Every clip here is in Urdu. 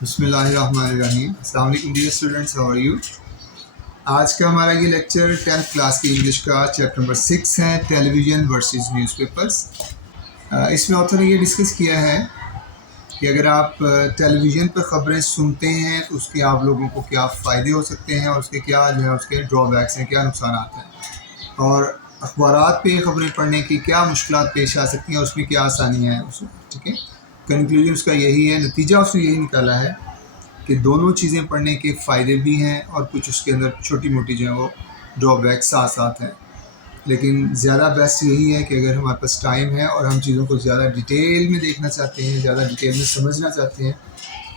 بسم اللہ الرحمن الرحیم. السلام علیکم dear students, how are you? آج کا ہمارا یہ لیکچر 10th کلاس کی انگلش کا چیپٹر نمبر 6 ہے، television versus newspapers. اس میں آتھر نے یہ ڈسکس کیا ہے کہ اگر آپ ٹیلی ویژن پر خبریں سنتے ہیں تو اس کے آپ لوگوں کو کیا فائدے ہو سکتے ہیں اور اس کے کیا جو ہے اس کے ڈرا بیکس ہیں، کیا نقصانات ہیں، اور اخبارات پہ خبریں پڑھنے کی کیا مشکلات پیش آ سکتی ہیں، اس میں کیا آسانیاں ہیں. ٹھیک ہے، کنکلوژن اس کا یہی ہے، نتیجہ اس نے یہی نکالا ہے کہ دونوں چیزیں پڑھنے کے فائدے بھی ہیں اور کچھ اس کے اندر چھوٹی موٹی جو ہے وہ ڈرا بیک ساتھ ساتھ ہیں. لیکن زیادہ بیسٹ یہی ہے کہ اگر ہمارے پاس ٹائم ہے اور ہم چیزوں کو زیادہ ڈیٹیل میں دیکھنا چاہتے ہیں، زیادہ ڈیٹیل میں سمجھنا چاہتے ہیں،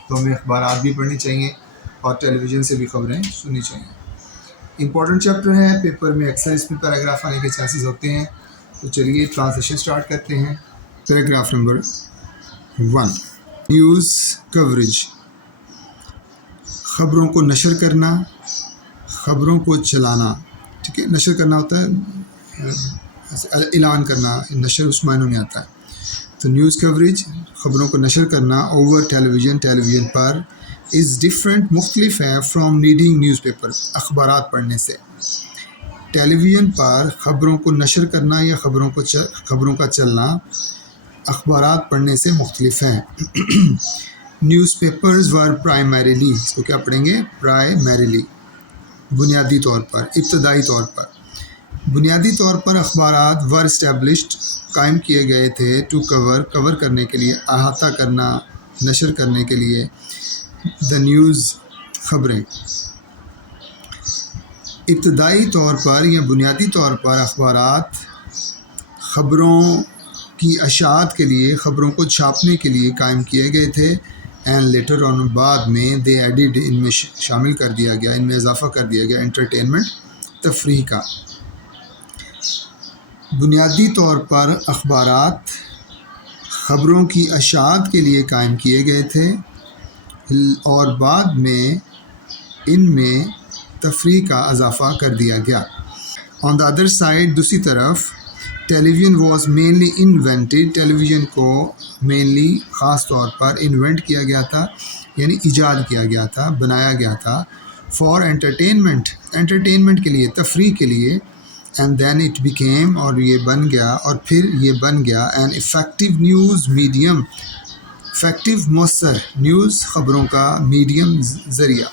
تو ہمیں اخبارات بھی پڑھنے چاہیے اور ٹیلی ویژن سے بھی خبریں سننی چاہیے. امپورٹنٹ چیپٹر ہے، پیپر میں اکثر اس میں پیراگراف آنے کے چانسز ہوتے ہیں. تو چلیے ٹرانسلیشن سٹارٹ کرتے ہیں. Paragraph number 1، news coverage. خبروں کو نشر کرنا، خبروں کو چلانا. ٹھیک ہے، نشر کرنا ہوتا ہے اعلان کرنا، نشر اس معنوں میں آتا ہے. تو نیوز کوریج، خبروں کو نشر کرنا over television, television پر، از ڈفرینٹ، مختلف ہے، فرام ریڈنگ نیوز پیپر، اخبارات پڑھنے سے. ٹیلی ویژن پر خبروں کو نشر کرنا یا خبروں کا چلنا اخبارات پڑھنے سے مختلف ہیں. نیوز پیپرز ور پرائمریلی، اس کو کیا پڑھیں گے؟ پرائمریلی، بنیادی طور پر، ابتدائی طور پر. بنیادی طور پر اخبارات ور اسٹیبلشڈ، قائم کیے گئے تھے، ٹو کور کرنے کے لیے، احاطہ کرنا، نشر کرنے کے لیے، دا نیوز، خبریں. ابتدائی طور پر یا بنیادی طور پر اخبارات خبروں کی اشاعت کے لیے، خبروں کو چھاپنے کے لیے قائم کیے گئے تھے. اینڈ لیٹر آن، بعد میں، دے ایڈیڈ، ان میں شامل کر دیا گیا، ان میں اضافہ کر دیا گیا، انٹرٹینمنٹ، تفریح کا. بنیادی طور پر اخبارات خبروں کی اشاعت کے لیے قائم کیے گئے تھے اور بعد میں ان میں تفریح کا اضافہ کر دیا گیا. آن دا ادر سائڈ، دوسری طرف، television was mainly invented, television کو مینلی، خاص طور پر، انوینٹ کیا گیا تھا، یعنی ایجاد کیا گیا تھا، بنایا گیا تھا، فار انٹرٹینمنٹ کے لیے، تفریح کے لیے. اینڈ دین اٹ بیکیم، اور یہ بن گیا، اور پھر یہ بن گیا، an effective news medium, effective, مؤثر، نیوز، خبروں کا میڈیم، ذریعہ،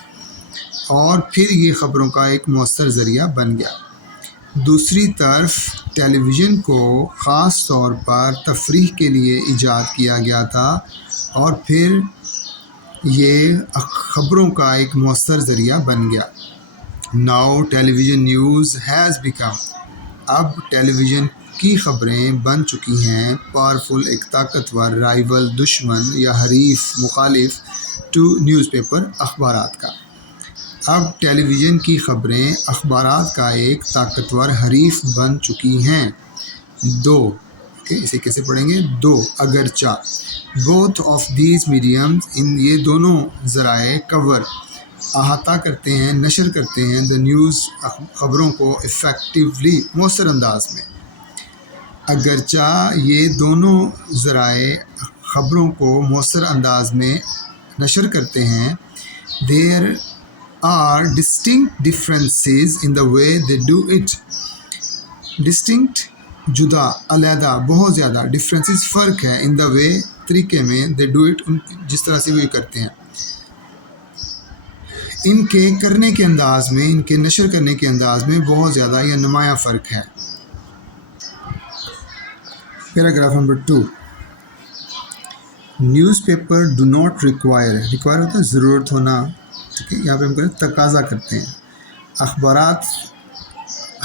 اور پھر یہ خبروں کا ایک مؤثر ذریعہ بن گیا. دوسری طرف ٹیلی ویژن کو خاص طور پر تفریح کے لیے ایجاد کیا گیا تھا اور پھر یہ خبروں کا ایک مؤثر ذریعہ بن گیا. Now television news has become, اب ٹیلی ویژن کی خبریں بن چکی ہیں، پاورفل، ایک طاقتور، رائیول، دشمن یا حریف، مخالف، ٹو نیوز پیپر، اخبارات کا. اب ٹیلی ویژن کی خبریں اخبارات کا ایک طاقتور حریف بن چکی ہیں. دو، اسے کیسے پڑھیں گے؟ دو، اگرچہ. بوتھ آف دیز میڈیمز، ان یہ دونوں ذرائع، کور، احاطہ کرتے ہیں، نشر کرتے ہیں، دا نیوز، خبروں کو، افیکٹولی، مؤثر انداز میں. اگرچہ یہ دونوں ذرائع خبروں کو مؤثر انداز میں نشر کرتے ہیں، دیر are distinct differences in the way they do it. distinct، جدا، علیحدہ، بہت زیادہ، differences، فرق ہے، in the way، طریقے میں، they do it، جس طرح سے وہ یہ کرتے ہیں، ان کے کرنے کے انداز میں، ان کے نشر کرنے کے انداز میں بہت زیادہ یا نمایاں فرق ہے. Paragraph number 2، news paper do not require ہوتا ہے ضرورت ہونا، ٹھیک ہے، یہاں پہ ہم کریں تقاضا کرتے ہیں. اخبارات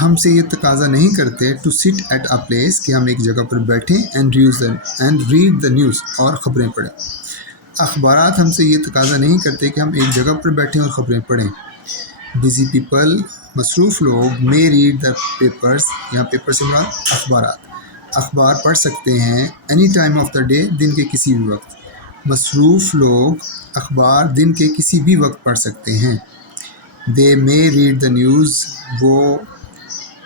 ہم سے یہ تقاضا نہیں کرتے، to sit at a place, کہ ہم ایک جگہ پر بیٹھیں، اینڈ ریڈ دا نیوز، اور خبریں پڑھیں. اخبارات ہم سے یہ تقاضا نہیں کرتے کہ ہم ایک جگہ پر بیٹھیں اور خبریں پڑھیں. بزی پیپل، مصروف لوگ، میں ریڈ دا پیپرس، یہاں پیپر سے مراد اخبارات، اخبار پڑھ سکتے ہیں، any time of the day, دن کے کسی بھی وقت. مصروف لوگ اخبار دن کے کسی بھی وقت پڑھ سکتے ہیں. دے مے ریڈ دا نیوز، وہ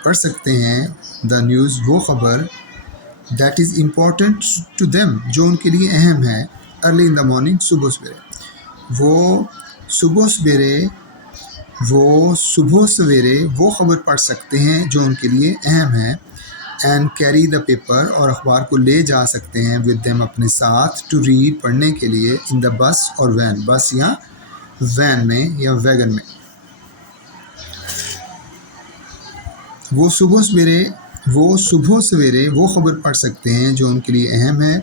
پڑھ سکتے ہیں، دا نیوز، وہ خبر، that is important to them, جو ان کے لیے اہم ہے، ارلی ان دا مارننگ، صبح سویرے. وہ صبح سویرے وہ خبر پڑھ سکتے ہیں جو ان کے لیے اہم ہے، اینڈ کیری دا پیپر، اور اخبار کو لے جا سکتے ہیں ود دیم اپنے ساتھ، ٹو ریڈ پڑھنے کے لیے، ان دا بس اور وین، بس یا وین میں یا ویگن میں۔ وہ صبح سویرے وہ خبر پڑھ سکتے ہیں جو ان کے لیے اہم ہے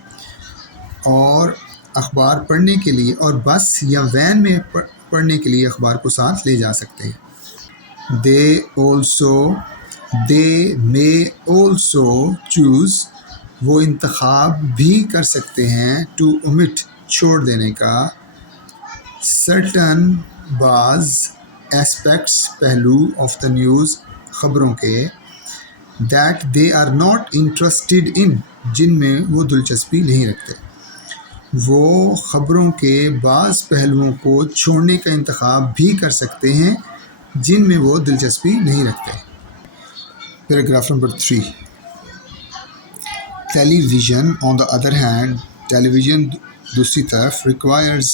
اور اخبار پڑھنے کے لیے، اور بس یا وین میں پڑھنے کے لیے اخبار کو ساتھ لے جا سکتے ہیں۔ They may also choose، وہ انتخاب بھی کر سکتے ہیں، to omit، چھوڑ دینے کا، certain، بعض، aspects، پہلو، of the news، خبروں کے، that they are not interested in، جن میں وہ دلچسپی نہیں رکھتے۔ وہ خبروں کے بعض پہلوؤں کو چھوڑنے کا انتخاب بھی کر سکتے ہیں جن میں وہ دلچسپی نہیں رکھتے۔ Paragraph number 3، television on the other hand, television دوسری طرف، ریکوائرز،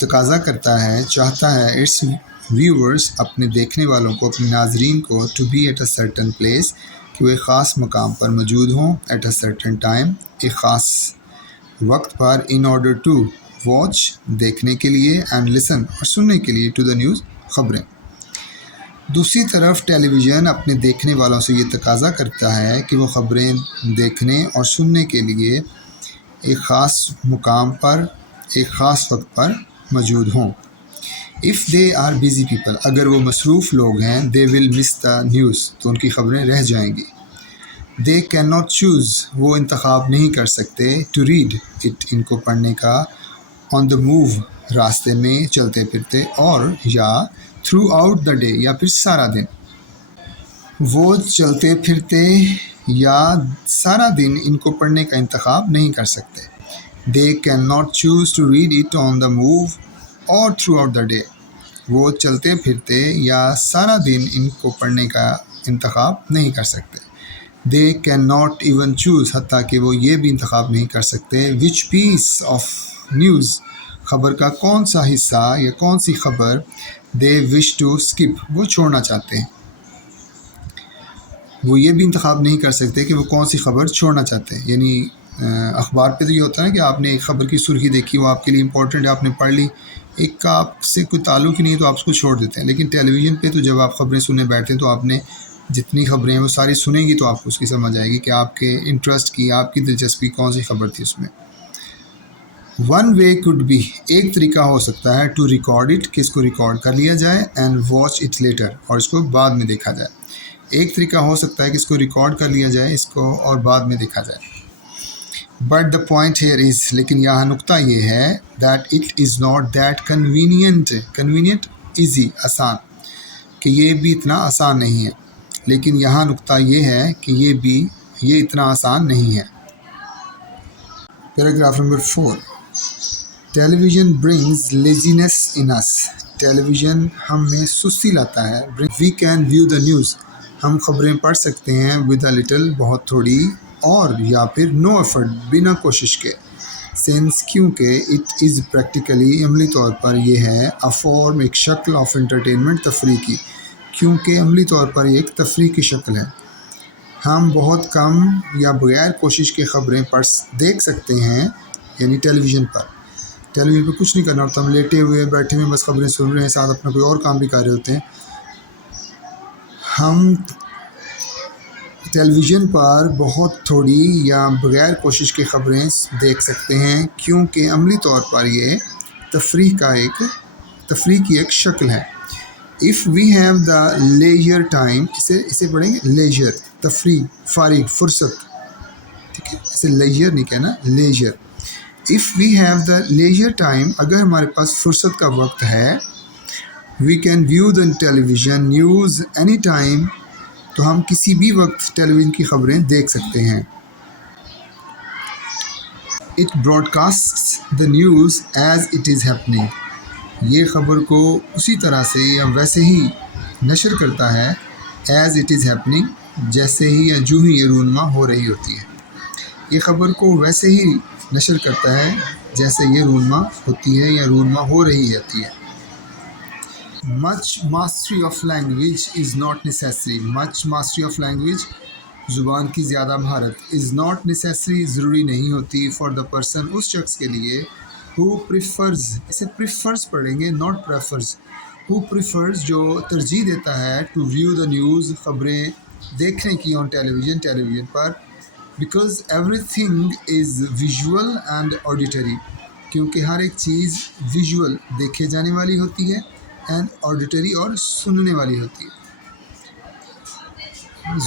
تقاضا کرتا ہے، چاہتا ہے، اٹس ویورز، اپنے دیکھنے والوں کو، اپنے ناظرین کو، to be at a certain place, کہ وہ ایک خاص مقام پر موجود ہوں، ایٹ اے سرٹن ٹائم، ایک خاص وقت پر، ان آرڈر ٹو واچ، دیکھنے کے لیے، اینڈ لسن، اور سننے کے لیے، ٹو دا نیوز، خبریں۔ دوسری طرف ٹیلی ویژن اپنے دیکھنے والوں سے یہ تقاضا کرتا ہے کہ وہ خبریں دیکھنے اور سننے کے لیے ایک خاص مقام پر، ایک خاص وقت پر موجود ہوں۔ If they are busy people, اگر وہ مصروف لوگ ہیں، دے ول مس دا نیوز، تو ان کی خبریں رہ جائیں گی۔ دے کین ناٹ چوز، وہ انتخاب نہیں کر سکتے، ٹو ریڈ اٹ، ان کو پڑھنے کا، آن دا موو، راستے میں، چلتے پھرتے، اور یا تھرو آؤٹ دا ڈے، یا پھر سارا دن۔ وہ چلتے پھرتے یا سارا دن ان کو پڑھنے کا انتخاب نہیں کر سکتے۔ They can not choose to read it on the move or throughout the day, وہ چلتے پھرتے یا سارا دن ان کو پڑھنے کا انتخاب نہیں کر سکتے۔ They can not even choose, حتیٰ کہ وہ یہ بھی انتخاب نہیں کر سکتے، وچ پیس آف نیوز، خبر کا کون سا حصہ یا کون سی خبر، دے وش ٹو اسکپ، وہ چھوڑنا چاہتے ہیں۔ وہ یہ بھی انتخاب نہیں کر سکتے کہ وہ کون سی خبر چھوڑنا چاہتے ہیں۔ یعنی اخبار پہ تو یہ ہوتا ہے کہ آپ نے ایک خبر کی سرخی دیکھی، وہ آپ کے لیے امپورٹنٹ ہے، آپ نے پڑھ لی، ایک کا آپ سے کوئی تعلق ہی نہیں ہے تو آپ اس کو چھوڑ دیتے ہیں۔ لیکن ٹیلی ویژن پہ تو جب آپ خبریں سننے بیٹھتے ہیں تو آپ نے جتنی خبریں ہیں وہ ساری سنیں گی، تو آپ کو اس کی سمجھ آئے گی کہ آپ کے انٹرسٹ کی، آپ کی دلچسپی کون سی خبر تھی اس میں۔ ون وے کوڈ بی، ایک طریقہ ہو سکتا ہے، ٹو ریکارڈ اٹ، کہ اس کو ریکارڈ کر لیا جائے، اینڈ واچ اٹ لیٹر، اور اس کو بعد میں دیکھا جائے۔ ایک طریقہ ہو سکتا ہے کہ اس کو ریکارڈ کر لیا جائے، اس کو اور بعد میں دیکھا جائے۔ But the point here is, لیکن یہاں نقطہ یہ ہے، that it is not that convenient, convenient, easy, آسان، کہ یہ بھی اتنا آسان نہیں ہے۔ لیکن یہاں نقطہ یہ ہے کہ یہ اتنا آسان نہیں ہے۔ Paragraph number 4، television brings laziness in us, television ہم میں سستی لاتا ہے۔ We can view the news, ہم خبریں پڑھ سکتے ہیں، ود اے لٹل، بہت تھوڑی، اور یا پھر نو ایفرٹ، بنا کوشش کے، سینس، کیونکہ، اٹ از پریکٹیکلی، عملی طور پر یہ ہے، اے فارم، ایک شکل، آف انٹرٹینمنٹ، تفریح کی، کیونکہ عملی طور پر یہ ایک تفریح کی شکل ہے۔ ہم بہت کم یا بغیر کوشش کے خبریں دیکھ سکتے ہیں، یعنی ٹیلی ویژن پر۔ ٹیلی ویژن پہ کچھ نہیں کرنا ہوتا، ہم لیٹے ہوئے، بیٹھے ہوئے، بس خبریں سن رہے ہیں، ساتھ اپنا کوئی اور کام بھی کر رہے ہوتے ہیں۔ ہم ٹیلی ویژن پر بہت تھوڑی یا بغیر کوشش کے خبریں دیکھ سکتے ہیں، کیونکہ عملی طور پر یہ تفریح کی ایک شکل ہے۔ If we have the leisure time، اسے پڑھیں گے لیجر، تفریح، فارغ، فرصت، ٹھیک ہے، اسے لیجر نہیں کہنا، ledger. If we have the leisure time، اگر ہمارے پاس فرصت کا وقت ہے، we can view the television news any time، تو ہم کسی بھی وقت ٹیلی ویژن کی خبریں دیکھ سکتے ہیں۔ It broadcasts the news as it is happening، یہ خبر کو اسی طرح سے یا ویسے ہی نشر کرتا ہے، ایز اٹ از ہیپننگ، جیسے ہی یا جو ہی یہ رونما ہو رہی ہوتی ہے۔ یہ خبر کو ویسے ہی نشر کرتا ہے جیسے یہ رونما ہوتی ہے یا رونما ہو رہی ہوتی ہے۔ Much mastery of language is not necessary, much mastery of language زبان کی زیادہ مہارت از ناٹ نیسیسری ضروری نہیں ہوتی فار دا پرسن اس شخص کے لیے ہو پریفرز، اسے پریفرز پڑھیں گے ناٹ پریفرز، ہو پریفرز جو ترجیح دیتا ہے ٹو ویو دا نیوز، خبریں دیکھنے کی آن ٹیلی ویژن پر، because everything is visual and auditory, کیونکہ ہر ایک چیز ویژول دیکھے جانے والی ہوتی ہے اینڈ آڈیٹری اور سننے والی ہوتی ہے۔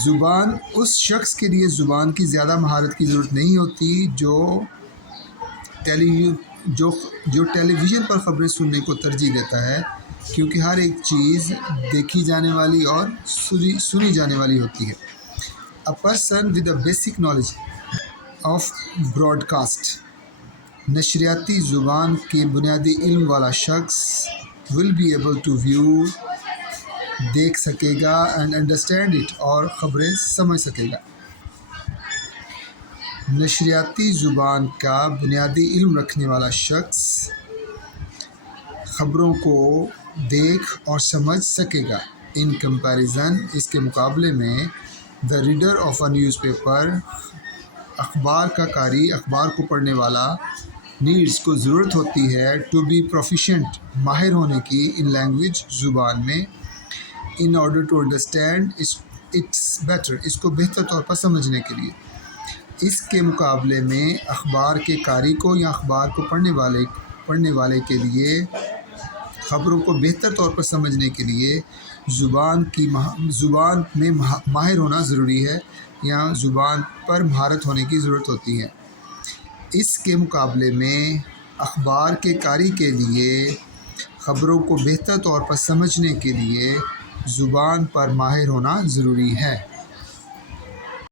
زبان اس شخص کے لیے زبان کی زیادہ مہارت کی ضرورت نہیں ہوتی جو ٹیلی ویژن پر خبریں سننے کو ترجیح دیتا ہے، کیونکہ ہر ایک چیز دیکھی جانے والی اور سنی جانے والی ہوتی ہے۔ A person with a basic knowledge of broadcast، نشریاتی زبان کے بنیادی علم والا شخص will be able to view، دیکھ سکے گا and understand it، اور خبریں سمجھ سکے گا۔ نشریاتی زبان کا بنیادی علم رکھنے والا شخص خبروں کو دیکھ اور سمجھ سکے گا۔ ان کمپیریزن، اس کے مقابلے میں، the reader of a news paper, اخبار کا قاری، اخبار کو پڑھنے والا، نیڈس کو ضرورت ہوتی ہے ٹو بی پروفیشینٹ، ماہر ہونے کی، ان لینگویج زبان میں، in order to understand it's better, اس کو بہتر طور پر سمجھنے کے لیے۔ اس کے مقابلے میں اخبار کے قاری کو یا اخبار کو پڑھنے والے کے لیے خبروں کو بہتر طور پر سمجھنے کے لیے زبان میں ماہر ہونا ضروری ہے یا زبان پر مہارت ہونے کی ضرورت ہوتی ہے۔ اس کے مقابلے میں اخبار کے قاری کے لیے خبروں کو بہتر طور پر سمجھنے کے لیے زبان پر ماہر ہونا ضروری ہے۔